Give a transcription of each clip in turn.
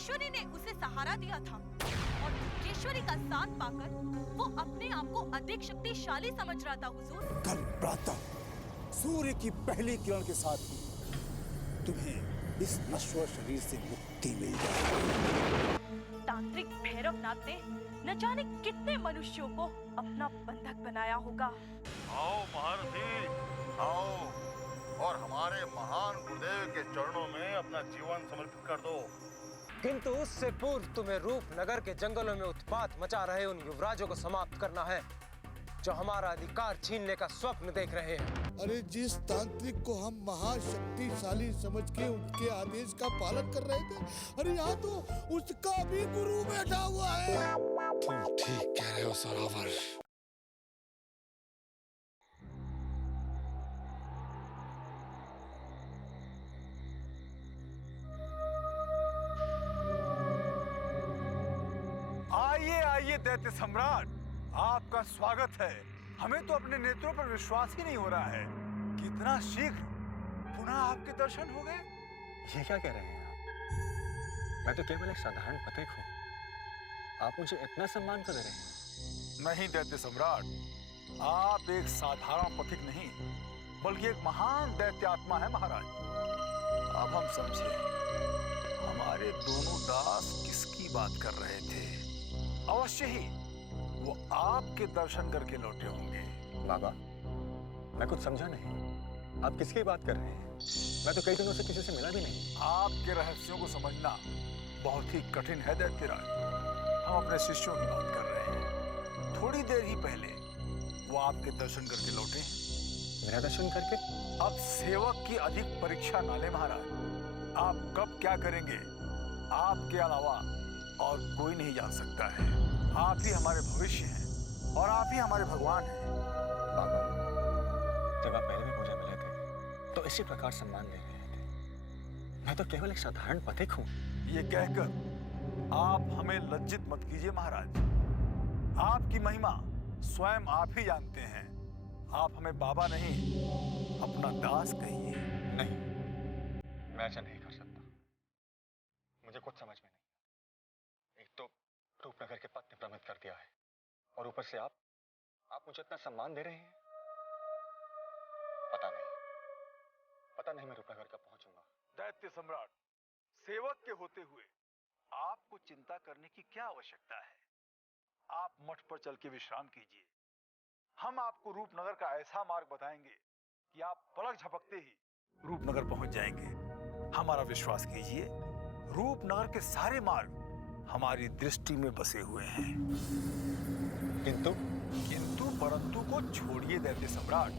दुर्गेश्वरी ने उसे सहारा दिया था और दुर्गेश्वरी का साथ पाकर वो अपने आप को अधिक शक्तिशाली समझ रहा था हुजूर। कल प्रातः सूर्य की पहली किरण के साथ ही तुम्हें इस नश्वर शरीर से मुक्ति मिल जाएगी। तांत्रिक भैरवनाथ ने न जाने कितने मनुष्यों को अपना बंधक बनाया होगा। आओ महारथी, आओ और हमारे महान गुरुदेव के चरणों में अपना जीवन समर्पित कर दो। किंतु उससे पूर्व तुम्हें रूपनगर के जंगलों में उत्पात मचा रहे उन युवराजों को समाप्त करना है जो हमारा अधिकार छीनने का स्वप्न देख रहे हैं। अरे जिस तांत्रिक को हम महाशक्तिशाली समझ के उनके आदेश का पालन कर रहे थे, अरे यहाँ तो उसका भी गुरु बैठा हुआ है। तुम ठीक कह रहे हो सरावर। आइए आइए दैत्य सम्राट, आपका स्वागत है। हमें तो अपने नेत्रों पर विश्वास ही नहीं हो रहा है कि इतना शीघ्र पुनः आपके दर्शन हो गए। ये क्या कह रहे हैं आप? मैं तो केवल एक साधारण पथिक हूँ, आप मुझे इतना सम्मान कर रहे हैं। नहीं दैत्य सम्राट, आप एक साधारण पथिक नहीं बल्कि एक महान दैत्य आत्मा है महाराज। अब हम समझे हमारे दोनों दास किसकी बात कर रहे थे। अवश्य ही वो आपके दर्शन करके लौटे होंगे। बाबा, मैं कुछ समझा नहीं, आप किसकी बात कर रहे हैं? मैं तो कई दिनों से किसी से मिला भी नहीं। आपके रहस्यों को समझना बहुत ही कठिन है दैत्यराज। हम अपने शिष्यों की बात कर रहे हैं। थोड़ी देर ही पहले वो आपके दर्शन करके लौटे हैं। मेरा दर्शन करके? अब सेवक की अधिक परीक्षा ना ले महाराज। आप कब क्या करेंगे आपके अलावा और कोई नहीं जान सकता है। आप ही हमारे भविष्य हैं और आप ही हमारे भगवान हैं। बाबा, जब आप पहले भी मुझे मिले थे तो इसी प्रकार सम्मान दे रहे थे। मैं तो केवल एक साधारण पथिक हूँ। ये कहकर आप हमें लज्जित मत कीजिए महाराज। आपकी महिमा स्वयं आप ही जानते हैं। आप हमें बाबा नहीं अपना दास कहिए। नहीं, मैं ऐसा नहीं कर सकता। मुझे कुछ समझ में नहीं। एक तो रूपनगर के पद ने भ्रमित कर दिया है और ऊपर से आप मुझे इतना सम्मान दे रहे हैं। पता नहीं मैं रूपनगर कब पहुंचूंगा। दैत्य सम्राट, सेवक के होते हुए आपको चिंता करने की क्या आवश्यकता है। आप मठ पर चल के विश्राम कीजिए। हम आपको रूपनगर का ऐसा मार्ग बताएंगे कि आप पलक झपकते ही रूपनगर पहुंच जाएंगे। हमारा विश्वास कीजिए, रूपनगर के सारे मार्ग हमारी दृष्टि में बसे हुए हैं। किंतु परंतु को छोड़िए दैत्य सम्राट।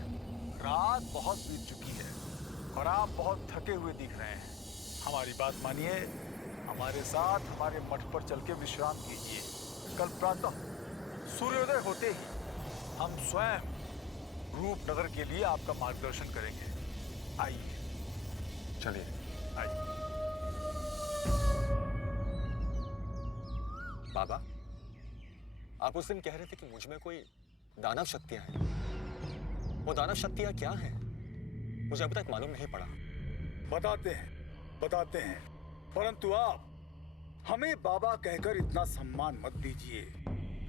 रात बहुत बीत चुकी है और आप बहुत थके हुए दिख रहे हैं। हमारी बात मानिए, हमारे साथ हमारे मठ पर चल के विश्राम कीजिए। कल प्रातः सूर्योदय होते ही हम स्वयं रूपनगर के लिए आपका मार्गदर्शन करेंगे। आइए, चलिए। आइए। बाबा, आप उस दिन कह रहे थे कि मुझ में कोई दानव शक्तियां हैं। वो दानव शक्तियां क्या हैं? मुझे अभी तक मालूम नहीं पड़ा। बताते हैं, परंतु आप हमें बाबा कहकर इतना सम्मान मत दीजिए,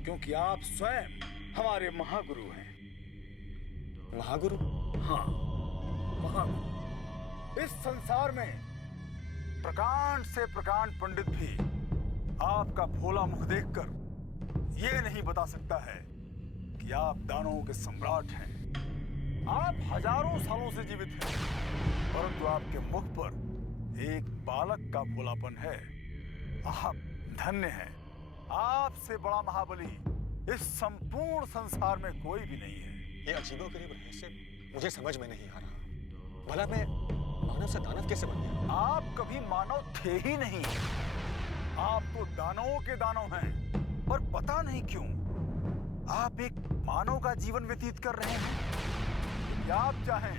क्योंकि आप स्वयं हमारे महागुरु हैं। महागुरु? हाँ, महागुरु। इस संसार में प्रकांड से प्रकांड पंडित भी आपका भोला मुख देखकर ये नहीं बता सकता है कि आप दानवों के सम्राट हैं। आप हजारों सालों से जीवित हैं, परंतु आपके मुख पर एक बालक का भोलापन है। आप धन्य हैं। आपसे बड़ा महाबली इस संपूर्ण संसार में कोई भी नहीं है। ये अजीबोगरीब रहस्य मुझे समझ में नहीं आ रहा। भला मैं मानव से दानव कैसे बन गया? आप कभी मानव थे ही नहीं। आप तो दानवों के दानव हैं, पर पता नहीं क्यों आप एक मानव का जीवन व्यतीत कर रहे हैं। यदि आप चाहें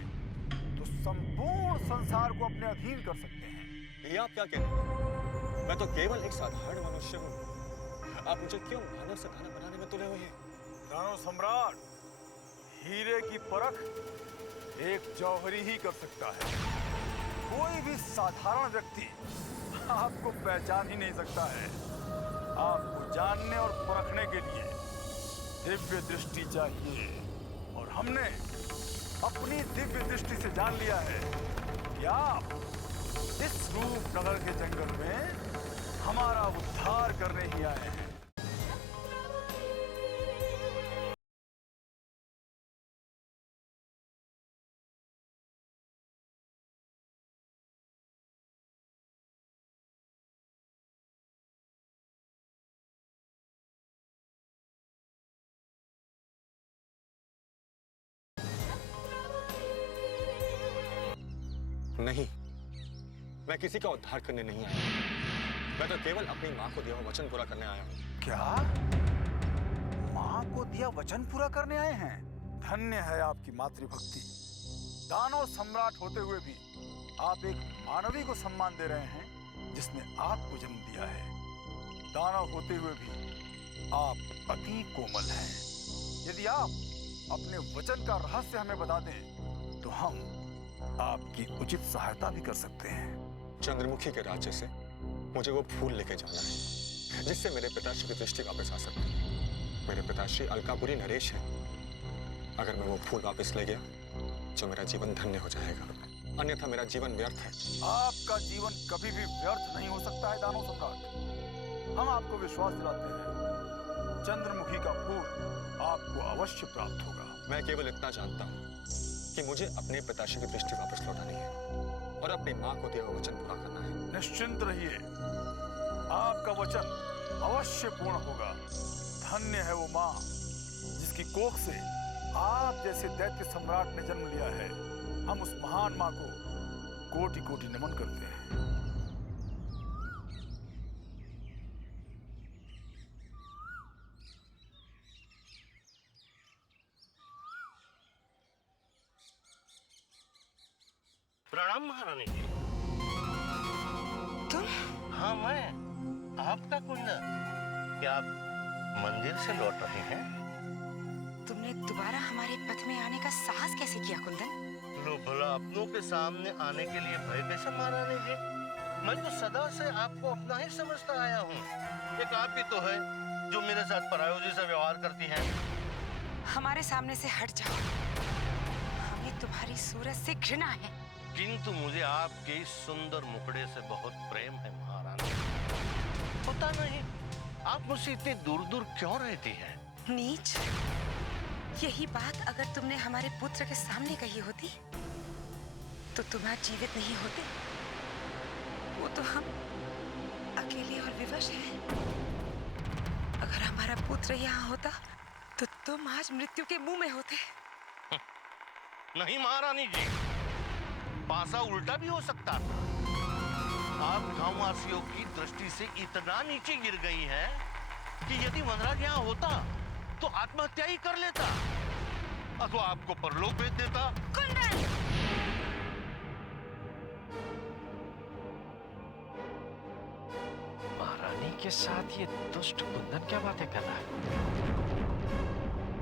तो संपूर्ण संसार को अपने अधीन कर सकते हैं। ये आप क्या कह रहे हैं? मैं तो केवल एक साधारण मनुष्य हूँ। आप मुझे क्यों मानव से दानव बनाने में तुले हुए हैं? दानव सम्राट, हीरे की परख एक जौहरी ही कर सकता है। कोई भी साधारण व्यक्ति आपको पहचान ही नहीं सकता है। आपको जानने और परखने के लिए दिव्य दृष्टि चाहिए, और हमने अपनी दिव्य दृष्टि से जान लिया है कि आप इस रूपनगर के जंगल में हमारा उद्धार करने ही आए हैं। नहीं, मैं किसी का उद्धार करने नहीं आया। मैं तो केवल अपनी माँ को दिया हुआ वचन पूरा करने आया हूँ। क्या? माँ को दिया वचन पूरा करने आए हैं? धन्य है आपकी मातृभक्ति। दानव सम्राट होते हुए भी आप एक मानवी को सम्मान दे रहे हैं जिसने आपको जन्म दिया है। दानव होते हुए भी आप अति कोमल हैं। यदि आप अपने वचन का रहस्य हमें बता दें तो हम आपकी उचित सहायता भी कर सकते हैं। चंद्रमुखी के राज्य से मुझे वो फूल लेके जाना है जिससे मेरे पिताश्री की दृष्टि वापस आ सकती है। मेरे पिताश्री अलकापुरी नरेश है। अगर मैं वो फूल वापस ले गया तो मेरा जीवन धन्य हो जाएगा, अन्यथा मेरा जीवन व्यर्थ है। आपका जीवन कभी भी व्यर्थ नहीं हो सकता है दानव सम्राट। हम आपको विश्वास दिलाते हैं, चंद्रमुखी का फूल आपको अवश्य प्राप्त होगा। मैं केवल इतना जानता हूँ कि मुझे अपने पिताश्री की दृष्टि वापस लौटानी है और अपनी माँ को दिया हुआ वचन पूरा करना है। निश्चिंत रहिए, आपका वचन अवश्य पूर्ण होगा। धन्य है वो माँ जिसकी कोख से आप जैसे दैत्य सम्राट ने जन्म लिया है। हम उस महान माँ को कोटि कोटि नमन करते हैं। प्रणाम महारानी जी। तुम? हाँ मैं, आपका कुंदन। क्या आप मंदिर से लौट रहे हैं? तुमने दोबारा हमारे पथ में आने का साहस कैसे किया कुंदन? लो भला, अपनों के सामने आने के लिए भय कैसे महारानी जी? मैं तो सदा से आपको अपना ही समझता आया हूँ। एक आप ही तो है जो मेरे साथ परायों जैसा व्यवहार करती हैं। हमारे सामने से हट जाओ, हमें तुम्हारी सूरत से घृणा है। किंतु मुझे आपके इस सुंदर मुखड़े से बहुत प्रेम है महारानी। पता नहीं आप मुझसे इतनी दूर दूर क्यों रहती हैं? नीच, यही बात अगर तुमने हमारे पुत्र के सामने कही होती तो तुम आज जीवित नहीं होते। वो तो हम अकेले और विवश हैं। अगर हमारा पुत्र यहाँ होता तो तुम आज मृत्यु के मुंह में होते। नहीं महारानी जी, पासा उल्टा भी हो सकता था। आप गांववासियों की दृष्टि से इतना नीचे गिर गई हैं कि यदि वनराज यहाँ होता तो आत्महत्या ही कर लेता अथवा आपको परलोक भेज देता। कुंदन! महारानी के साथ ये दुष्ट कुंदन क्या बातें कर रहा है?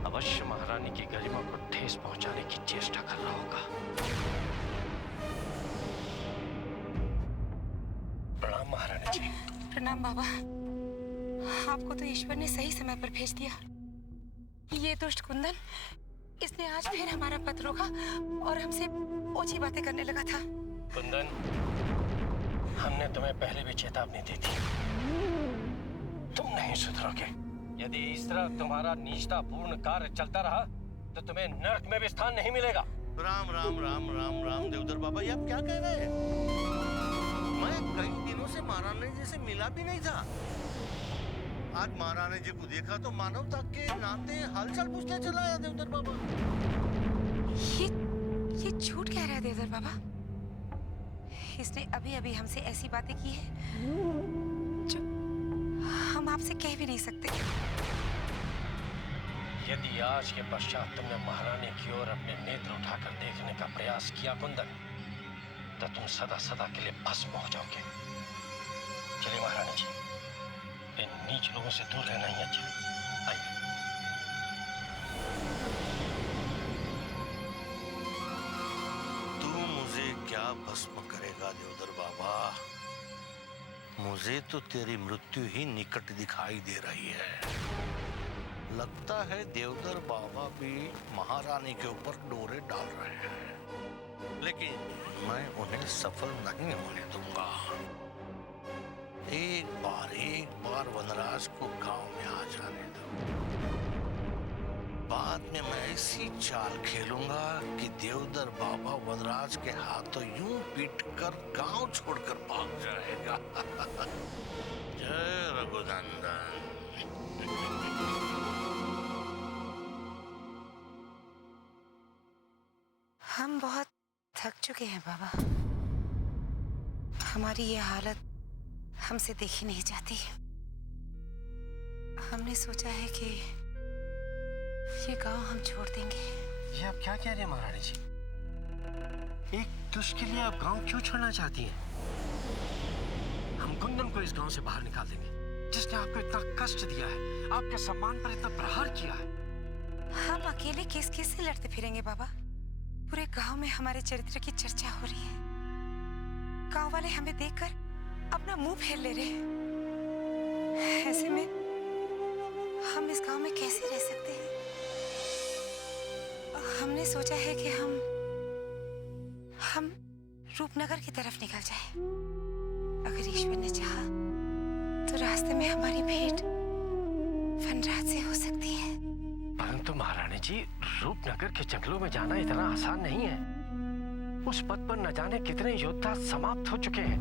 अवश्य महारानी की गरिमा को ठेस पहुंचाने की चेष्टा कर रहा होगा। प्रणाम महारानी जी। प्रणाम बाबा। आपको तो ईश्वर ने सही समय पर भेज दिया। ये दुष्ट कुंदन, इसने आज फिर हमारा पथ रोका और हमसे ओछी बातें करने लगा था। कुंदन, हमने तुम्हें पहले भी चेतावनी दी थी, तुम नहीं सुधरोगे। यदि इस तरह तुम्हारा निष्ठापूर्ण कार्य चलता रहा तो तुम्हें नरक में भी स्थान नहीं मिलेगा। राम राम राम राम राम देवधर बाबा, ये आप क्या कह रहे हैं? मैं कई दिनों से महारानी जी से मिला भी नहीं था। आज महारानी जी को देखा तो मानवता के नाते हालचाल पूछने चला आया देवधर बाबा। ये झूठ कह रहा है देवधर बाबा। इसने अभी अभी हमसे ऐसी बातें की है जो हम आपसे कह भी नहीं सकते। यदि आज के पश्चात तुमने महारानी की ओर अपने नेत्र उठाकर देखने का प्रयास किया कुंदन, तो तुम सदा सदा के लिए भस्म हो जाओगे। चलिए महारानी जी, इन नीच लोगों से दूर रहना ही अच्छा। आइए। तू मुझे क्या भस्म करेगा देवधर बाबा? मुझे तो तेरी मृत्यु ही निकट दिखाई दे रही है। लगता है देवदर बाबा भी महारानी के ऊपर डोरे डाल रहे हैं, लेकिन मैं उन्हें सफल नहीं होने दूंगा। एक बार वनराज को गांव में आ जाने दो। बाद में मैं ऐसी चाल खेलूंगा कि देवदर बाबा वनराज के हाथों यूं पीट कर गांव छोड़कर भाग जाएगा। जय रघुनंदन। हम बहुत थक चुके हैं बाबा। हमारी ये हालत हमसे देखी नहीं जाती। हमने सोचा है कि ये गांव हम छोड़ देंगे। ये आप क्या कह रहे हैं महारानी जी? एक तुष्ट के लिए आप गांव क्यों छोड़ना चाहती हैं? हम कुंदन को इस गांव से बाहर निकाल देंगे, जिसने आपको इतना कष्ट दिया है, आपके सम्मान पर इतना प्रहार किया है। हम अकेले किस से लड़ते फिरेंगे बाबा? पूरे गांव में हमारे चरित्र की चर्चा हो रही है। गांव वाले हमें देखकर अपना मुंह फेर ले रहे हैं। ऐसे में हम इस गांव में कैसे रह सकते हैं? हमने सोचा है कि हम रूपनगर की तरफ निकल जाए। अगर ईश्वर ने चाहा तो रास्ते में हमारी भेंट वनराज से हो सकती है। परंतु महारानी जी, रूपनगर के जंगलों में जाना इतना आसान नहीं है। उस पद पर न जाने कितने योद्धा समाप्त हो चुके हैं,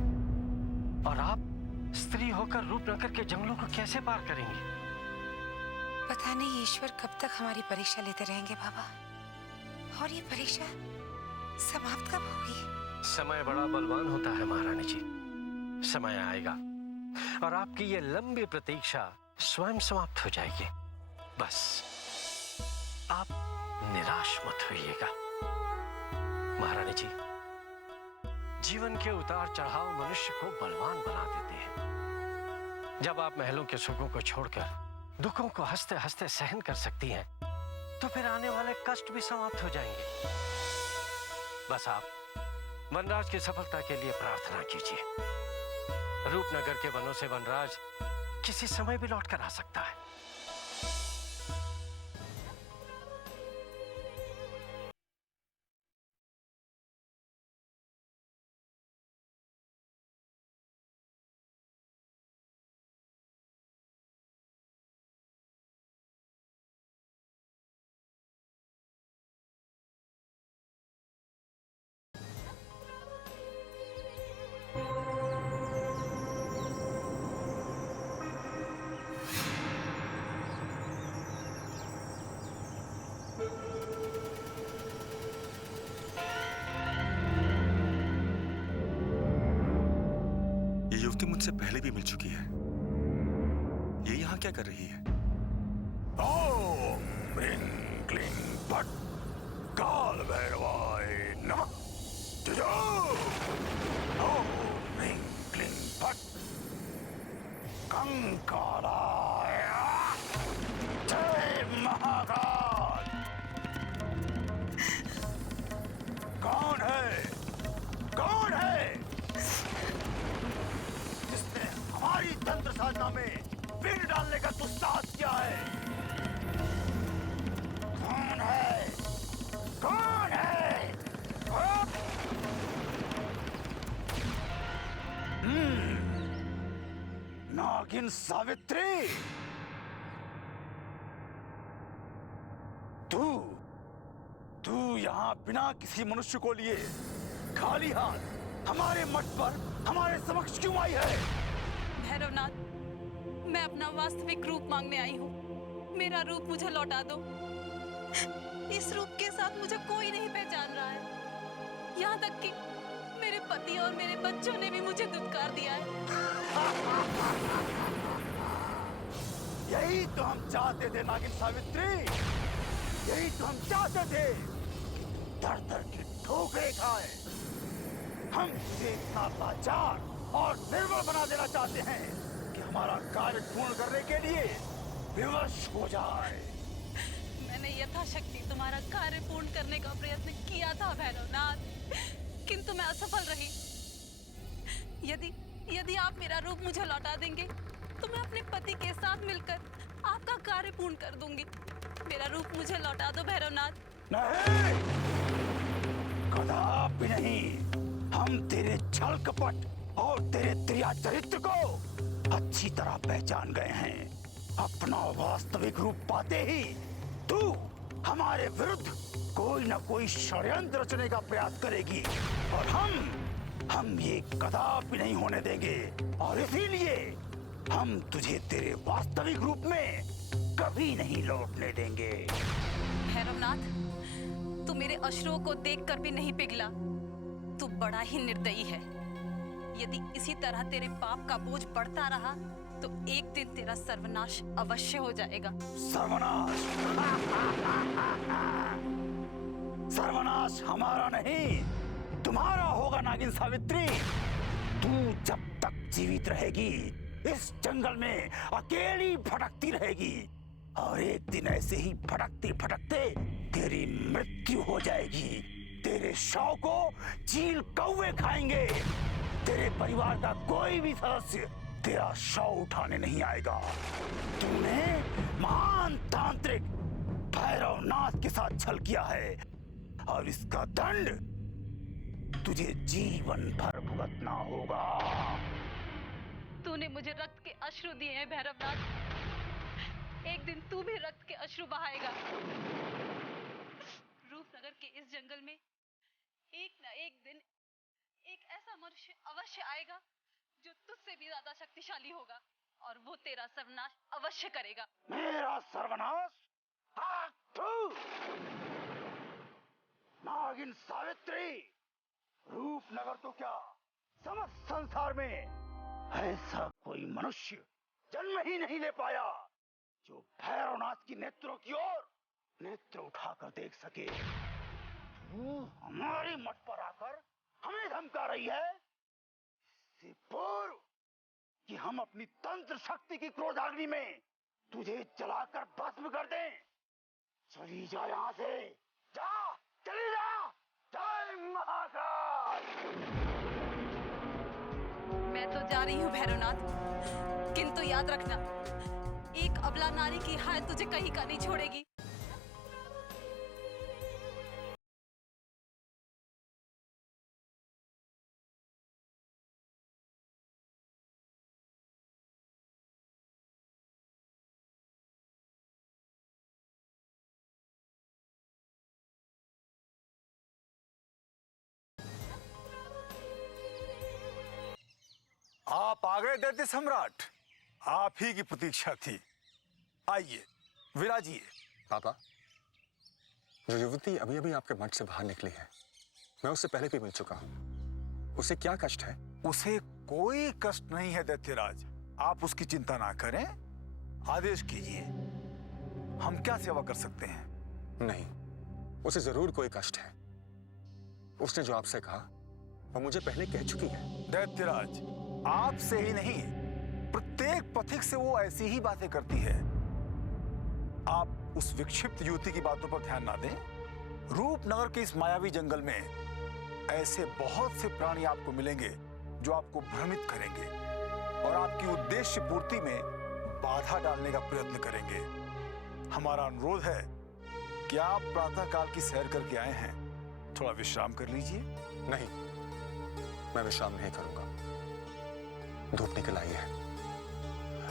और आप स्त्री होकर रूपनगर के जंगलों को कैसे पार करेंगी? पता नहीं ईश्वर कब तक हमारी परीक्षा लेते रहेंगे बाबा। और ये परीक्षा समाप्त कब होगी? समय बड़ा बलवान होता है महारानी जी। समय आएगा और आपकी ये लंबी प्रतीक्षा स्वयं समाप्त हो जाएगी। बस आप निराश मत होइएगा महारानी जी। जीवन के उतार चढ़ाव मनुष्य को बलवान बना देते हैं। जब आप महलों के सुखों को छोड़कर दुखों को हंसते हंसते सहन कर सकती हैं, तो फिर आने वाले कष्ट भी समाप्त हो जाएंगे। बस आप वनराज की सफलता के लिए प्रार्थना कीजिए। रूपनगर के वनों से वनराज किसी समय भी लौटकर आ सकता है। युवती मुझसे पहले भी मिल चुकी है। ये यहाँ क्या कर रही है? ओम ह्रीं क्लीं फट् काल भैरवाय नमः। जय ओम ह्रीं क्लीं फट् कंकालाय जय महाकाल। कौन है? कौन है जिसने हमारी तंत्र साधना में विघ्न डालने का दुस्साहस किया है? कौन है? कौन है? नागिन सावित्री, तू यहाँ बिना किसी मनुष्य को लिए खाली हाथ हमारे मठ पर हमारे समक्ष क्यों आई है? भैरवनाथ, मैं अपना वास्तविक रूप मांगने आई हूँ। मेरा रूप मुझे लौटा दो। इस रूप के साथ मुझे कोई नहीं पहचान रहा है। यहाँ तक कि मेरे पति और मेरे बच्चों ने भी मुझे दुत्कार दिया है। यही तो हम चाहते थे नागिन सावित्री, यही तो हम चाहते थे। दर दर की ठोकरें खाए। हम तुझे इतना लाचार और निर्बल बना देना चाहते हैं कि हमारा कार्य पूर्ण करने के लिए विवश हो जाए। मैंने यथाशक्ति तुम्हारा कार्य पूर्ण करने का प्रयत्न किया था भैरवनाथ, किंतु मैं असफल रही। यदि आप मेरा रूप मुझे लौटा देंगे तो मैं अपने पति के साथ मिलकर आपका कार्य पूर्ण कर दूंगी। मेरा रूप मुझे लौटा दो भैरवनाथ। नहीं, कदापि नहीं। हम तेरे छल कपट और तेरे त्रिया चरित्र को अच्छी तरह पहचान गए हैं। अपना वास्तविक रूप पाते ही तू हमारे विरुद्ध कोई न कोई षड्यंत्र रचने का प्रयास करेगी और हम ये कदापि नहीं होने देंगे। और इसीलिए हम तुझे तेरे वास्तविक रूप में कभी नहीं लौटने देंगे। भैरवनाथ, तू मेरे अश्रुओं को देखकर भी नहीं पिघला। तू बड़ा ही निर्दयी है। यदि इसी तरह तेरे पाप का बोझ बढ़ता रहा तो एक दिन तेरा सर्वनाश अवश्य हो जाएगा। सर्वनाश? सर्वनाश हमारा नहीं, तुम्हारा होगा नागिन सावित्री। तू जब तक जीवित रहेगी इस जंगल में अकेली भटकती रहेगी और एक दिन ऐसे ही भटकते भटकते तेरी मृत्यु हो जाएगी। तेरे शव को चील कौवे खाएंगे। तेरे परिवार का कोई भी सदस्य तेरा शव उठाने नहीं आएगा। तूने महान तांत्रिक भैरवनाथ के साथ छल किया है और इसका दंड तुझे जीवन भर भुगतना होगा। तूने मुझे रक्त के अश्रु दिए हैं भैरवनाथ। एक दिन तू भी रक्त के अश्रु बहाएगा। रूपनगर के इस जंगल में एक न एक दिन एक ऐसा मनुष्य अवश्य आएगा जो तुझसे भी ज्यादा शक्तिशाली होगा और वो तेरा सर्वनाश अवश्य करेगा। मेरा सर्वनाश? नागिन सावित्री, रूपनगर तो क्या समस्त संसार में ऐसा कोई मनुष्य जन्म ही नहीं ले पाया जो भैरवनाथ की नेत्रों की ओर नेत्र उठाकर देख सके। तू हमारी मठ पर आकर हमें धमका रही है, इससे पूर्व कि हम अपनी तंत्र शक्ति की क्रोधाग्नि में तुझे जलाकर भस्म कर दें। चली जा यहां से, जा, चली जा। जय महाकाल। मैं तो जा रही हूँ भैरवनाथ, किंतु याद रखना एक अबला नारी की हालत तुझे कहीं का नहीं छोड़ेगी। आप आ गए दैत्य सम्राट। आप ही की प्रतीक्षा थी। आइए, विराजिए। पापा, जो युवती अभी अभी आपके मठ से बाहर निकली है, मैं उससे पहले भी मिल चुका हूं। उसे क्या कष्ट है? उसे कोई कष्ट नहीं है दैत्यराज। आप उसकी चिंता ना करें। आदेश कीजिए, हम क्या सेवा कर सकते हैं? नहीं, उसे जरूर कोई कष्ट है। उसने जो आपसे कहा वो मुझे पहले कह चुकी है। दैत्यराज, आपसे ही नहीं प्रत्येक पथिक से वो ऐसी ही बातें करती है। आप उस विक्षिप्त युवती की बातों पर ध्यान ना दें। रूपनगर के इस मायावी जंगल में ऐसे बहुत से प्राणी आपको मिलेंगे जो आपको भ्रमित करेंगे और आपकी उद्देश्य पूर्ति में बाधा डालने का प्रयत्न करेंगे। हमारा अनुरोध है कि आप प्रातःकाल की सैर करके आए हैं, थोड़ा विश्राम कर लीजिए। नहीं, मैं विश्राम नहीं करूंगा। धूप निकल आई है,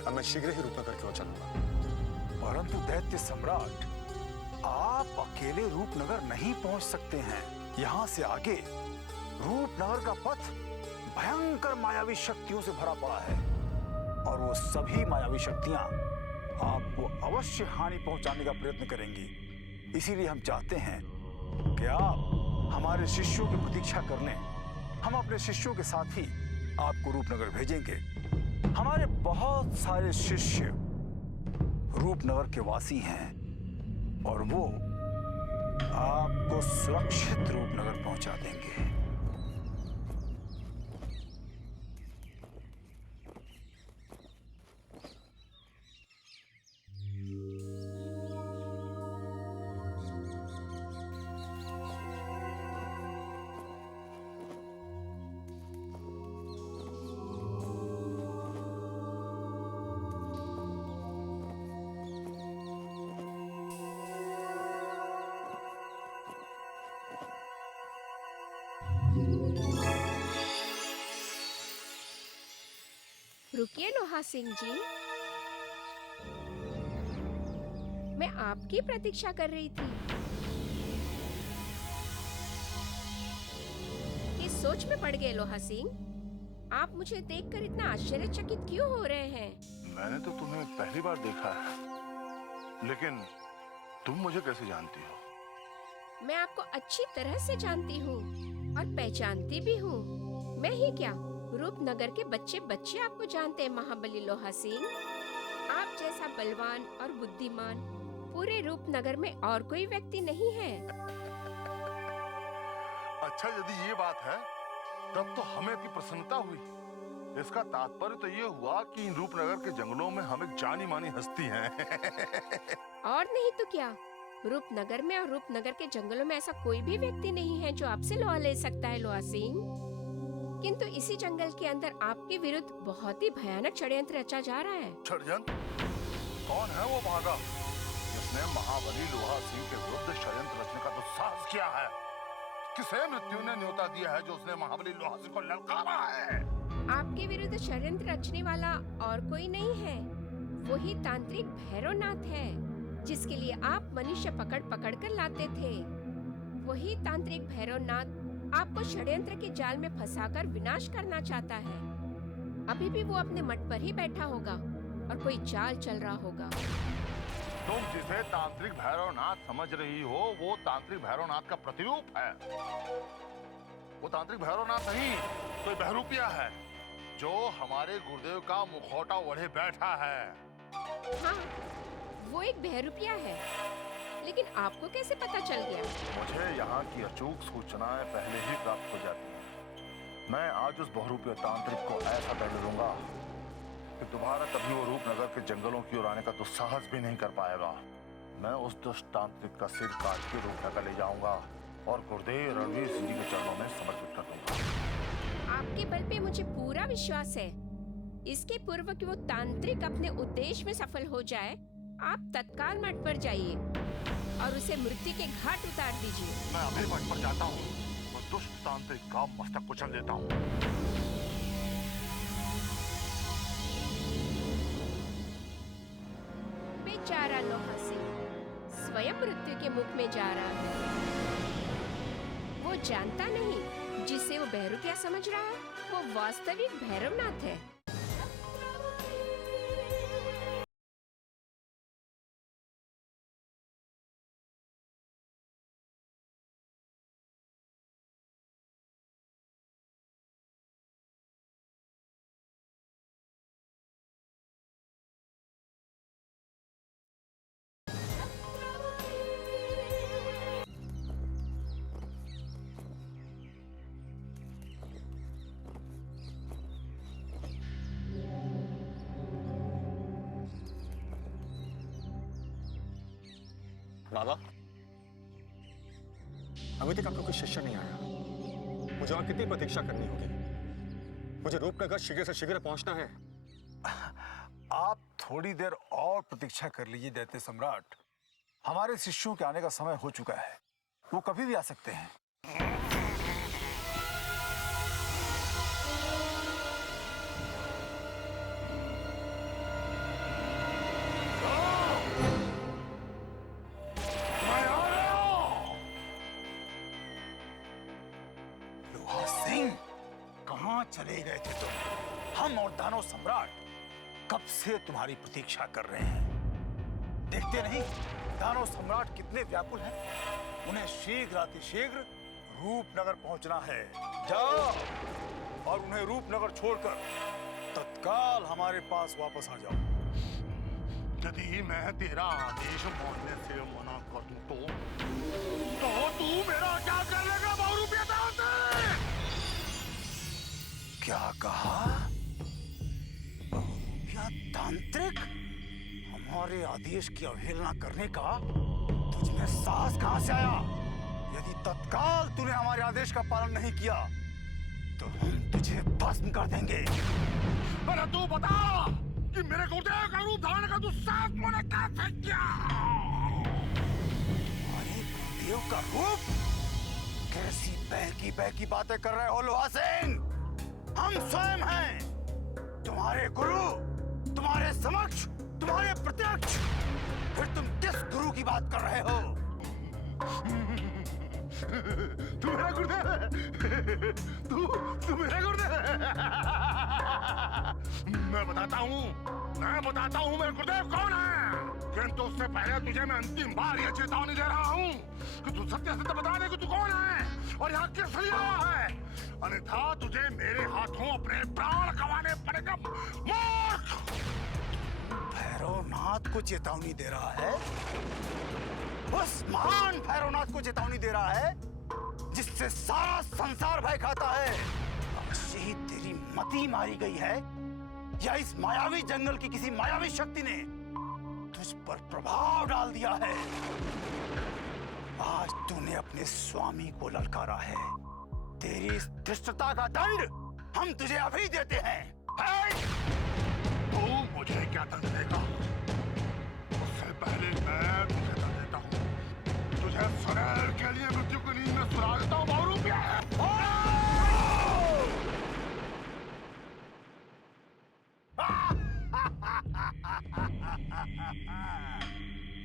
अब मैं शीघ्र ही रूपनगर की ओर चलूंगा। परंतु दैत्य सम्राट, आप अकेले रूपनगर नहीं पहुंच सकते हैं। यहाँ से आगे रूपनगर का पथ भयंकर मायावी शक्तियों से भरा पड़ा है और वो सभी मायावी शक्तियां आपको अवश्य हानि पहुंचाने का प्रयत्न करेंगी। इसीलिए हम चाहते हैं कि आप हमारे शिष्यों की प्रतीक्षा कर लें। हम अपने शिष्यों के साथ ही आपको रूपनगर भेजेंगे। हमारे बहुत सारे शिष्य रूपनगर के वासी हैं और वो आपको सुरक्षित रूपनगर पहुंचा देंगे। रुकिए लोहा सिंह जी, मैं आपकी प्रतीक्षा कर रही थी। इस सोच में पड़ गए लोहा सिंह, आप मुझे देखकर इतना आश्चर्यचकित क्यों हो रहे हैं? मैंने तो तुम्हें पहली बार देखा है, लेकिन तुम मुझे कैसे जानती हो? मैं आपको अच्छी तरह से जानती हूँ और पहचानती भी हूँ। मैं ही क्या, रूपनगर के बच्चे बच्चे आपको जानते हैं महाबली लोहा सिंह। आप जैसा बलवान और बुद्धिमान पूरे रूपनगर में और कोई व्यक्ति नहीं है। अच्छा, यदि ये बात है तब तो हमें इतनी प्रसन्नता हुई। इसका तात्पर्य तो ये हुआ कि इन रूपनगर के जंगलों में हम एक जानी मानी हस्ती हैं। और नहीं तो क्या, रूपनगर में और रूपनगर के जंगलों में ऐसा कोई भी व्यक्ति नहीं है जो आपसे लोहा ले सकता है लोहा सिंह। किंतु इसी जंगल के अंदर आपके विरुद्ध बहुत ही भयानक षड्यंत्र रचा जा रहा है। षड्यंत्र? कौन है वो भागा जिसने महाबली लोहा सिंह के विरुद्ध षड्यंत्र रचने का दुस्साहस किया है? किसे मृत्यु ने न्योता दिया है जो उसने महाबली लोहा सिंह को ललकारा है? आपके विरुद्ध षड्यंत्र रचने वाला और कोई नहीं है, वही तांत्रिक भैरवनाथ है, जिसके लिए आप मनुष्य पकड़ पकड़ कर लाते थे। वही तांत्रिक भैरवनाथ आपको षड्यंत्र के जाल में फंसाकर विनाश करना चाहता है। अभी भी वो अपने मठ पर ही बैठा होगा और कोई चाल चल रहा होगा। तुम जिसे तांत्रिक भैरवनाथ समझ रही हो, वो तांत्रिक भैरवनाथ का प्रतिरूप है। वो तांत्रिक भैरवनाथ नहीं, कोई बहरूपिया है जो हमारे गुरुदेव का मुखौटा ओढ़े बैठा है। हाँ, वो एक बहरूपिया है, लेकिन आपको कैसे पता चल गया? मुझे यहाँ की अचूक सूचनाएं पहले ही प्राप्त हो जाती हैं। मैं आज उस बहुरूपीय तांत्रिक को ऐसा दंड दूंगा कि दोबारा कभी वो रूपनगर के जंगलों की ओर आने का दुस्साहस भी नहीं कर पाएगा। मैं उस दुष्ट तांत्रिक का सिर काट के रूपनगर ले जाऊंगा और गुरुदेव रणवीर सिंह जी के चरणों में समर्पित कर दूंगा। आपके बल पे मुझे पूरा विश्वास है। इसके पूर्व कि वो तांत्रिक अपने उद्देश्य में सफल हो जाए, आप तत्काल मठ पर जाइए और उसे मृत्यु के घाट उतार दीजिए। मैं अभी मठ पर जाता हूँ और दुष्ट तांत्रिक का मस्तक कुचल देता हूँ। बेचारा लोहा सिंह स्वयं मृत्यु के मुख में जा रहा है। वो जानता नहीं, जिसे वो बहरूपिया समझ रहा है, वो वास्तविक भैरवनाथ है। बाबा, अभी तक आपका कोई शिष्य नहीं आया। मुझे और कितनी प्रतीक्षा करनी होगी? मुझे रूपनगर शीघ्र से शीघ्र पहुंचना है। आप थोड़ी देर और प्रतीक्षा कर लीजिए दैत्य सम्राट। हमारे शिष्यों के आने का समय हो चुका है, वो कभी भी आ सकते हैं। कहाँ चले गए थे तुम? हम और दानव सम्राट कब से तुम्हारी प्रतीक्षा कर रहे हैं। देखते नहीं दानव सम्राट कितने व्याकुल हैं। उन्हें शीघ्र अतिशीघ्र रूपनगर पहुंचना है। जाओ और उन्हें रूपनगर छोड़कर तत्काल हमारे पास वापस आ जाओ। यदि मैं तेरा आदेश मानने से मना कर दूं तो तू मेरा क्या कर लेगा बहुरूपिया तांत्रिक? क्या कहा? बहुरूपिया तांत्रिक? हमारे आदेश की अवहेलना करने का तुझमें साहस कहां से आया? यदि तत्काल तूने हमारे आदेश का पालन नहीं किया तो हम तुझे भस्म कर देंगे। अरे तू बता कि मेरे गुरुदेव का रूप धारण का दुस्साहस तूने कैसे किया? हमारे गुरुदेव का रूप? कैसी बहकी बहकी बातें कर रहे हो लोहा सिंह? हम स्वयं हैं तुम्हारे गुरु तुम्हारे समक्ष, तुम्हारे प्रत्यक्ष, फिर तुम किस गुरु की बात कर रहे हो? तू मेरा गुरुदेव है। तू मेरा गुरुदेव है। मैं बताता हूँ मेरा गुरुदेव कौन है। किंतु उससे पहले तुझे मैं अंतिम बार यह चेतावनी दे रहा हूँ कि तू सत्य सत्य बता दे कि तू कौन है और यहाँ किस लिए आया है, अन्यथा तुझे मेरे हाथों अपने प्राण गंवाने पड़ेगा। मूर्ख! भैरवनाथ को चेतावनी दे रहा है? उस महान भैरवनाथ को चेतावनी दे रहा है जिससे सारा संसार भय खाता है। अवश्य ही तेरी मति मारी गई है या इस मायावी जंगल की किसी मायावी शक्ति ने तुझ पर प्रभाव डाल दिया है। आज तूने अपने स्वामी को ललकारा है, तेरी इस धृष्टता का दंड हम तुझे अभी देते हैं। तू मुझे क्या दंड देगा? उससे पहले मैं तुझे दंड देता हूँ। तुझे सदैव के लिए मृत्यु की नींद में सुला देता हूँ बहुरूपिया।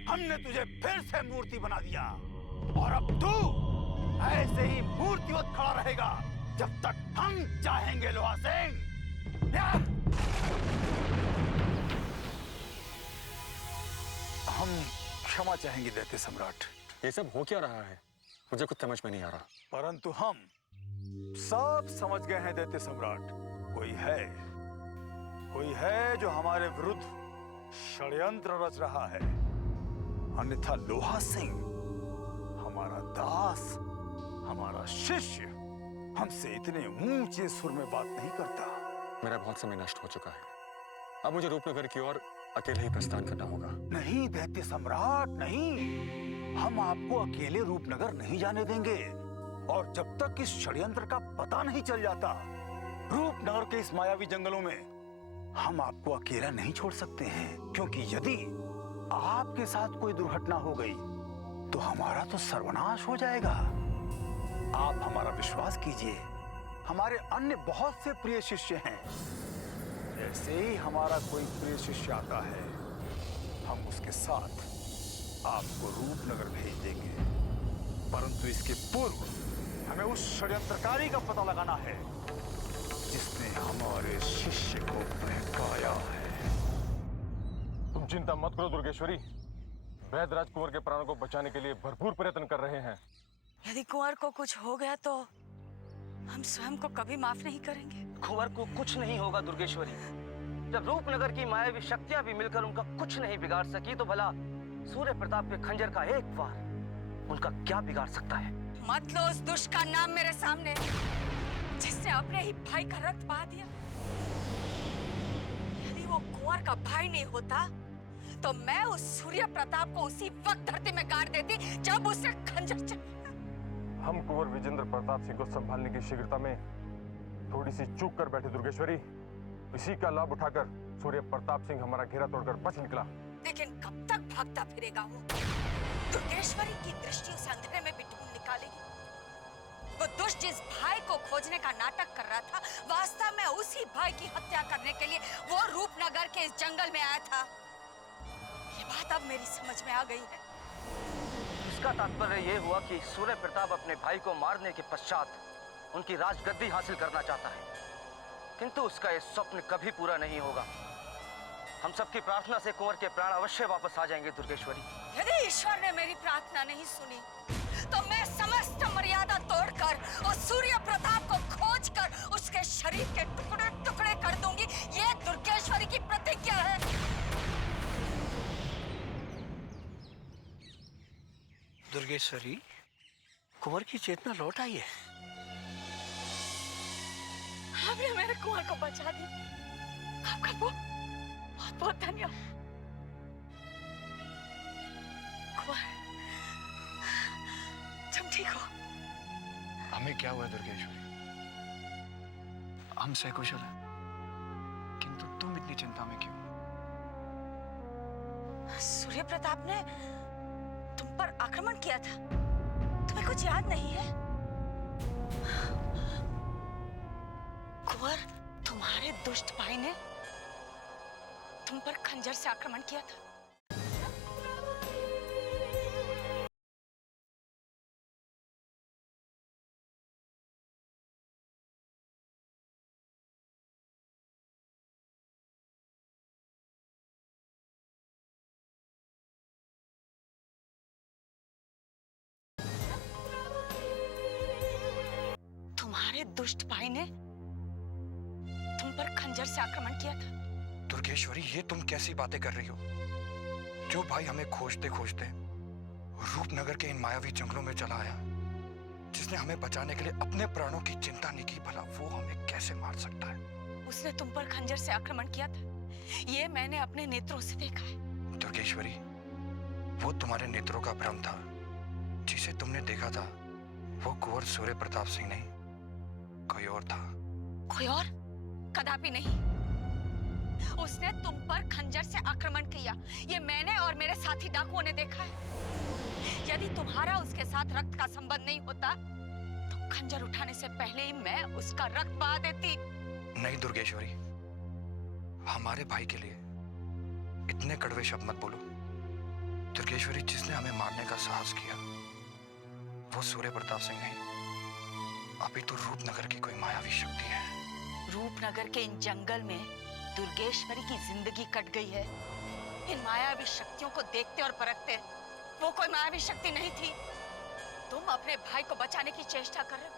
हमने तुझे फिर से मूर्ति बना दिया और अब तू ऐसे ही मूर्तिवत खड़ा रहेगा जब तक हम चाहेंगे। लोहा सिंह, हम क्षमा चाहेंगे दैत्य सम्राट। ये सब हो क्या रहा है? मुझे कुछ समझ में नहीं आ रहा। परंतु हम सब समझ गए हैं दैत्य सम्राट। कोई है जो हमारे विरुद्ध षड्यंत्र रच रहा है, अन्यथा लोहा सिंह हमारा दास, हमारा शिष्य हमसे इतने ऊंचे सुर में बात नहीं करता। मेरा बहुत समय नष्ट हो चुका है, अब मुझे रूपनगर की ओर अकेले ही प्रस्थान करना होगा। नहीं दैत्य सम्राट, नहीं, हम आपको अकेले रूपनगर नहीं जाने देंगे। और जब तक इस षड्यंत्र का पता नहीं चल जाता रूपनगर के इस मायावी जंगलों में, हम आपको अकेला नहीं छोड़ सकते हैं। क्योंकि यदि आपके साथ कोई दुर्घटना हो गई तो हमारा तो सर्वनाश हो जाएगा। आप हमारा विश्वास कीजिए, हमारे अन्य बहुत से प्रिय शिष्य हैं। जैसे ही हमारा कोई प्रिय शिष्य आता है, हम उसके साथ आपको रूपनगर भेज देंगे। परंतु इसके पूर्व हमें उस षड्यंत्रकारी का पता लगाना है जिसने हमारे शिष्य को बहकाया है। तुम चिंता मत करो दुर्गेश्वरी, वैद राजकुंवर के प्राणों को बचाने के लिए भरपूर प्रयत्न कर रहे हैं। यदि कुंवर को कुछ हो गया तो हम स्वयं को कभी माफ नहीं करेंगे। कुंवर को कुछ नहीं होगा दुर्गेश्वरी। जब रूपनगर की मायावी शक्तियां भी मिलकर उनका कुछ नहीं बिगाड़ सकी तो भला सूर्य प्रताप के खंजर का एक वार उनका क्या बिगाड़ सकता है? मत लो उस दुष्ट का नाम मेरे सामने जिसने अपने ही भाई का रक्त बहा दिया। यदि वो कुंवर का भाई नहीं होता तो मैं उस सूर्य प्रताप को उसी वक्त धरती में गाड़ देती जब उसने खंजर चलाया। हम कुंवर विजेंद्र प्रताप सिंह को संभालने की शीघ्रता में थोड़ी सी चूक कर बैठे दुर्गेश्वरी। इसी का लाभ उठाकर सूर्य प्रताप सिंह हमारा घेरा तोड़कर बच निकला। लेकिन कब तक भागता फिरेगा वो? दुर्गेश्वरी की दृष्टि उस अंधेरे में भी ढूंढ निकालेगी। वो दुष्ट जिस भाई को खोजने का नाटक कर रहा था, वास्तव में उसी भाई की हत्या करने के लिए वो रूपनगर के इस जंगल में आया था। ये बात अब मेरी समझ में आ गई है। इसका तात्पर्य यह हुआ कि सूर्य प्रताप अपने भाई को मारने के पश्चात उनकी राजगद्दी हासिल करना चाहता है, किंतु उसका यह स्वप्न कभी पूरा नहीं होगा। हम सबकी प्रार्थना से कुंवर के प्राण अवश्य वापस आ जाएंगे दुर्गेश्वरी। यदि ईश्वर ने मेरी प्रार्थना नहीं सुनी तो मैं समस्त मर्यादा तोड़कर उस सूर्य प्रताप को खोजकर उसके शरीर के टुकड़े टुकड़े कर दूंगी। ये दुर्गेश्वरी की प्रतिज्ञा है। दुर्गेश्वरी, कुंवर की चेतना लौट आई है। आपने मेरे कुंवर को बचा दिया। आपका बहुत बहुत धन्यवाद। कुंवर, तुम ठीक हो? हमें क्या हुआ दुर्गेश्वरी? हम सकुशल हैं, किंतु तुम इतनी चिंता में क्यों? सूर्य प्रताप ने तुम पर आक्रमण किया था, तुम्हें कुछ याद नहीं है? कुंवर, तुम्हारे दुष्ट भाई ने तुम पर खंजर से आक्रमण किया था। तुम्हारे दुष्ट भाई ने तुम पर खंजर से आक्रमण किया था। दुर्गेश्वरी, ये तुम कैसी बातें कर रही हो? जो भाई हमें खोजते खोजते रूपनगर के इन मायावी जंगलों में चला आया, जिसने हमें बचाने के लिए अपने प्राणों की चिंता नहीं की, भला वो हमें कैसे मार सकता है? उसने तुम पर खंजर से आक्रमण किया था, ये मैंने अपने नेत्रों से देखा है। दुर्गेश्वरी, वो तुम्हारे नेत्रों का भ्रम था। जिसे तुमने देखा था वो कुंवर सूर्य प्रताप सिंह नहीं, कोई और था। कोई और? कदापि नहीं। उसने तुम पर खंजर से आक्रमण किया, ये मैंने और मेरे साथी डाकुओं ने देखा है। यदि तुम्हारा उसके साथ रक्त का संबंध नहीं होता तो खंजर उठाने से पहले ही मैं उसका रक्त बहा देती। नहीं दुर्गेश्वरी, हमारे भाई के लिए इतने कड़वे शब्द मत बोलो। दुर्गेश्वरी, जिसने हमें मारने का साहस किया वो सूर्य प्रताप सिंह नहीं, अभी तो रूपनगर की कोई मायावी शक्ति है। रूपनगर के इन जंगल में दुर्गेश्वरी की जिंदगी कट गई है। इन मायावी शक्तियों को देखते और परखते वो कोई मायावी शक्ति नहीं थी। तुम अपने भाई को बचाने की चेष्टा कर रहे हो।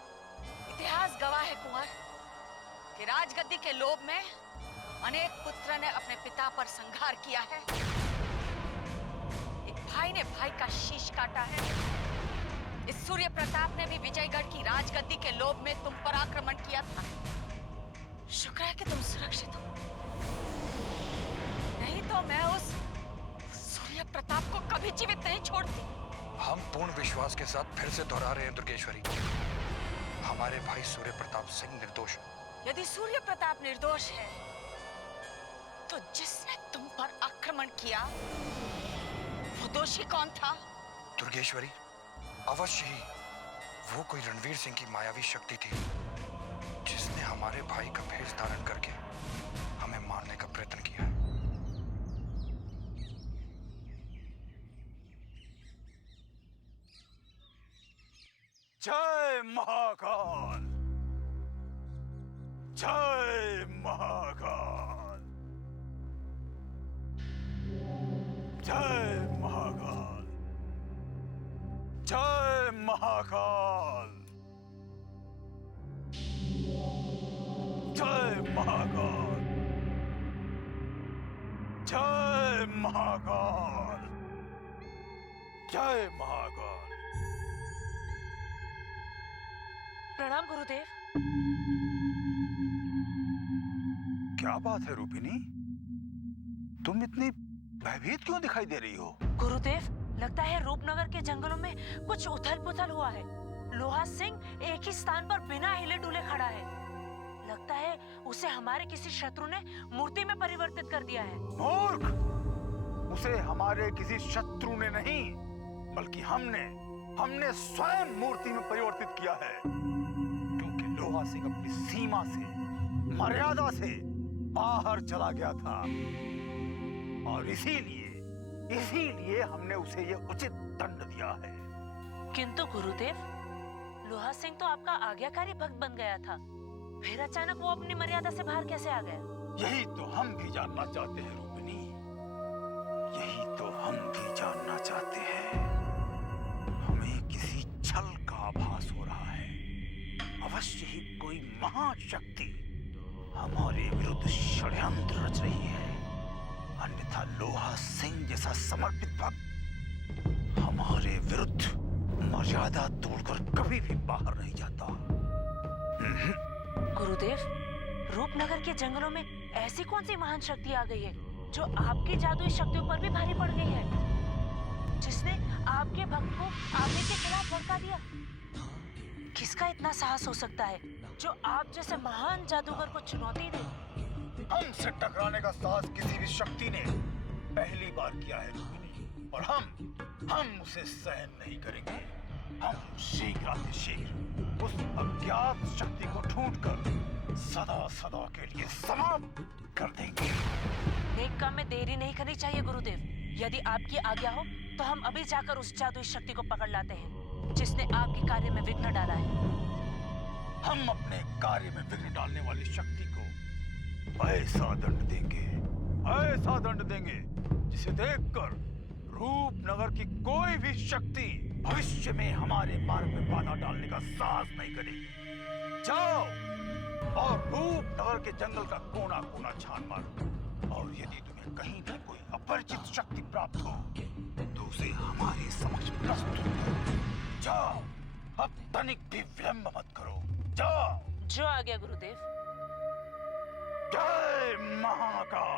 इतिहास गवाह है कुंवर कि राजगद्दी के लोभ में अनेक पुत्र ने अपने पिता पर संहार किया है। एक भाई ने भाई का शीश काटा है। इस सूर्य प्रताप ने भी विजयगढ़ की राजगद्दी के लोभ में तुम पर आक्रमण किया था। शुक्र है कि तुम सुरक्षित हो, नहीं तो मैं उस सूर्य प्रताप को कभी जीवित नहीं छोड़ती। हम पूर्ण विश्वास के साथ फिर से दोहरा रहे हैं दुर्गेश्वरी, हमारे भाई सूर्य प्रताप सिंह निर्दोष। यदि सूर्य प्रताप निर्दोष है तो जिसने तुम पर आक्रमण किया वो दोषी कौन था? दुर्गेश्वरी, अवश्य ही वो कोई रणवीर सिंह की मायावी शक्ति थी, जिसने हमारे भाई का भेष धारण करके हमें मारने का प्रयत्न किया। जय महाकाल, जय महाकाल, जय महाकाल, जय महाकाल, जय महाकाल, जय महाकाल, जय महाकाल। प्रणाम गुरुदेव। क्या बात है रूपिनी, तुम इतनी भयभीत क्यों दिखाई दे रही हो? गुरुदेव, लगता है रूपनगर के जंगलों में कुछ उथल पुथल हुआ है। लोहा सिंह एक ही स्थान पर बिना हिले डुले खड़ा है। लगता है उसे हमारे किसी शत्रु ने मूर्ति में परिवर्तित कर दिया है। मूर्ख! उसे हमारे किसी शत्रु ने नहीं, बल्कि हमने स्वयं मूर्ति में परिवर्तित किया है। क्योंकि लोहा सिंह अपनी सीमा से, मर्यादा से बाहर चला गया था और इसीलिए हमने उसे ये उचित दंड दिया है। किंतु गुरुदेव, लोहा सिंह तो आपका आज्ञाकारी भक्त बन गया था, फिर अचानक वो अपनी मर्यादा से बाहर कैसे आ गया? यही तो हम भी जानना चाहते हैं रूपिनी, यही तो हम भी जानना चाहते हैं। हमें किसी छल का आभास हो रहा है। अवश्य ही कोई महाशक्ति हमारे विरुद्ध षड्यंत्र रच रही है, अन्यथा लोहा सिंह जैसा समर्पित भक्त हमारे विरुद्ध मर्यादा तोड़कर कभी भी बाहर नहीं जाता। गुरुदेव, रूपनगर के जंगलों में ऐसी कौन सी महान शक्ति आ गई है जो आपकी जादुई शक्तियों पर भी भारी पड़ गई है, जिसने आपके भक्त को आपके के खिलाफ भड़का दिया? किसका इतना साहस हो सकता है जो आप जैसे महान जादूगर को चुनौती दे? हमसे टकराने का साहस किसी भी शक्ति ने पहली बार किया है रूपिनी, और हम उसे सहन नहीं करेंगे। हम शीघ्रातिशीघ्र उस अज्ञात शक्ति को ढूंढकर सदा सदा के लिए समाप्त कर देंगे। नेक काम में देरी नहीं करनी चाहिए गुरुदेव। यदि आपकी आज्ञा हो तो हम अभी जाकर उस जादुई शक्ति को पकड़ लाते हैं जिसने आपके कार्य में विघ्न डाला है। हम अपने कार्य में विघ्न डालने वाली शक्ति को ऐसा दंड देंगे जिसे देखकर रूपनगर की कोई भी शक्ति भविष्य में हमारे मार्ग में बाधा डालने का साहस नहीं करेगी। जाओ और रूपनगर के जंगल का कोना कोना छान मारो, और यदि तुम्हें कहीं भी कोई अपरिचित शक्ति प्राप्त हो तो उसे हमारे समक्ष प्रस्तुत करो। जाओ, अब तनिक भी विलंब मत करो, जाओ। जो आ गया गुरुदेव। जय महाकाल।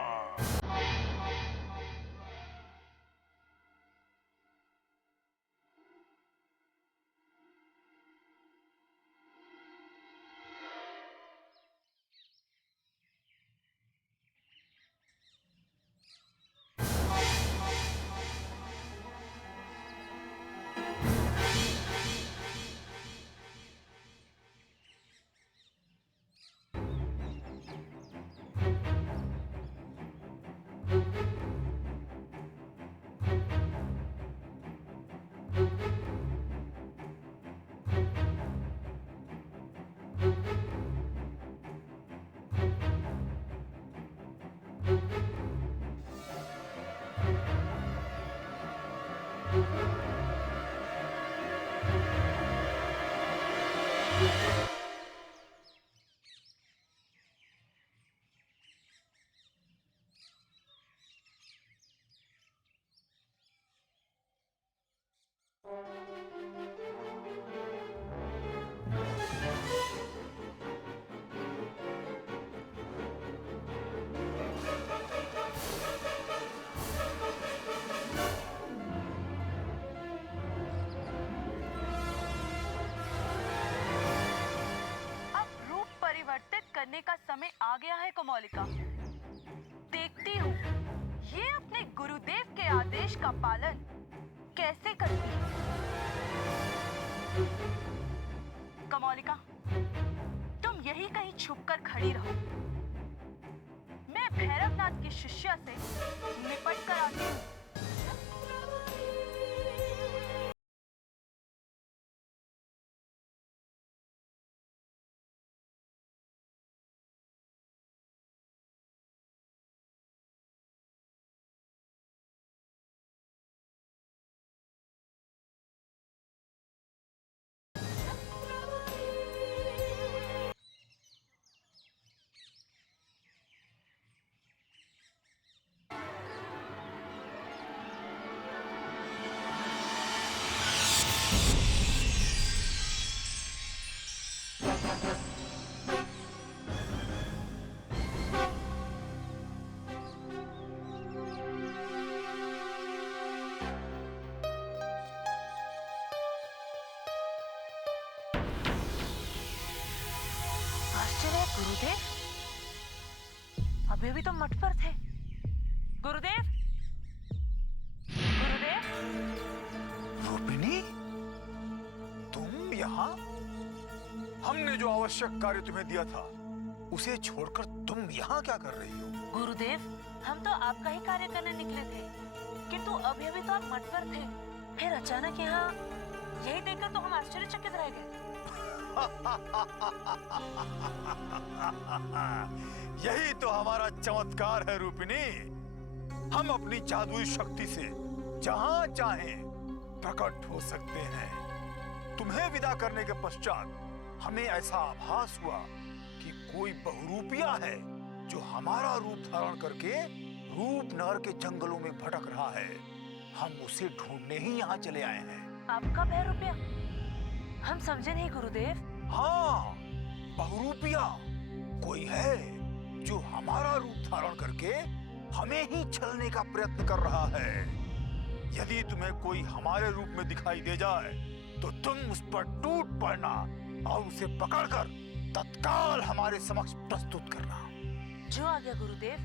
करने का समय आ गया है कोमोलिका। देखती हूँ ये अपने गुरुदेव के आदेश का पालन कैसे करती है। कोमोलिका, तुम यही कहीं छुपकर खड़ी रहो, मैं भैरवनाथ की शिष्या से निपट कर आती हूँ। गुरुदेव, अभी भी तो मठ पर थे। गुरुदेव, गुरुदेव। रूपिणी, तुम यहाँ? हमने जो आवश्यक कार्य तुम्हें दिया था उसे छोड़कर तुम यहाँ क्या कर रही हो? गुरुदेव, हम तो आपका ही कार्य करने निकले थे, किंतु अभी तो आप मठ पर थे। फिर अचानक यहाँ यही देखकर तो हम आश्चर्यचकित रह गए। यही तो हमारा चमत्कार है रूपिणी। हम अपनी जादुई शक्ति से जहां चाहें प्रकट हो सकते हैं। तुम्हें विदा करने के पश्चात हमें ऐसा आभास हुआ कि कोई बहुरूपिया है जो हमारा रूप धारण करके रूपनगर के जंगलों में भटक रहा है। हम उसे ढूंढने ही यहाँ चले आए हैं। आपका बहुरूपिया? हम समझे नहीं गुरुदेव। हाँ, बहुरूपिया कोई है जो हमारा रूप धारण करके हमें ही छलने का प्रयत्न कर रहा है। यदि तुम्हें कोई हमारे रूप में दिखाई दे जाए तो तुम उस पर टूट पड़ना और उसे पकड़कर तत्काल हमारे समक्ष प्रस्तुत करना। जो आ गया गुरुदेव,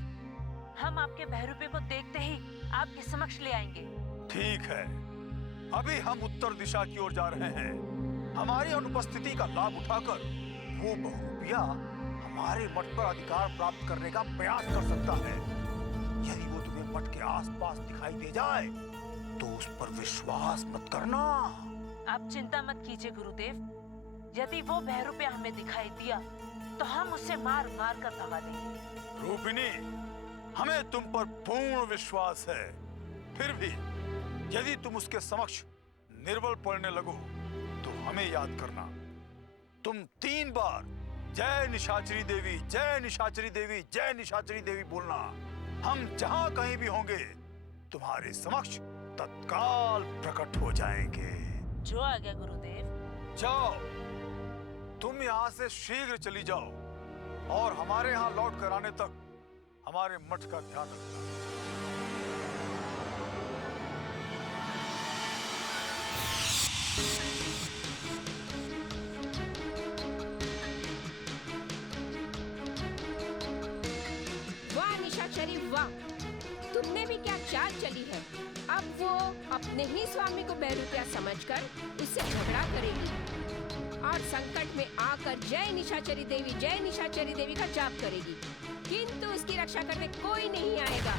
हम आपके बहुरूपे को देखते ही आपके समक्ष ले आएंगे। ठीक है, अभी हम उत्तर दिशा की ओर जा रहे हैं। हमारी अनुपस्थिति का लाभ उठाकर वो बहुरूपिया तुम्हारे मठ पर अधिकार प्राप्त करने का प्रयास कर सकता है। यदि वो तुम्हें मठ के आसपास दिखाई दे जाए तो उस पर विश्वास मत करना। आप चिंता मत कीजिए गुरुदेव, यदि वो बहरूपिया हमें दिखाई दिया तो हम उसे मार मार कर भगा देंगे। रूपिणी, हमें तुम पर पूर्ण विश्वास है। फिर भी यदि तुम उसके समक्ष निर्बल पड़ने लगो तो हमें याद करना। तुम 3 बार जय निशाचरी देवी, जय निशाचरी देवी, जय निशाचरी देवी बोलना। हम जहां कहीं भी होंगे तुम्हारे समक्ष तत्काल प्रकट हो जाएंगे। जो आ गया गुरुदेव। जाओ, तुम यहाँ से शीघ्र चली जाओ और हमारे यहाँ लौट कर आने तक हमारे मठ का ध्यान रखना। वाह निशाचरी वाह, तुमने भी क्या चाल चली है। अब वो अपने ही स्वामी को बहरूपिया समझकर उससे झगड़ा करेगी और संकट में आकर जय निशाचरी देवी का जाप करेगी, किंतु उसकी रक्षा करने कोई नहीं आएगा।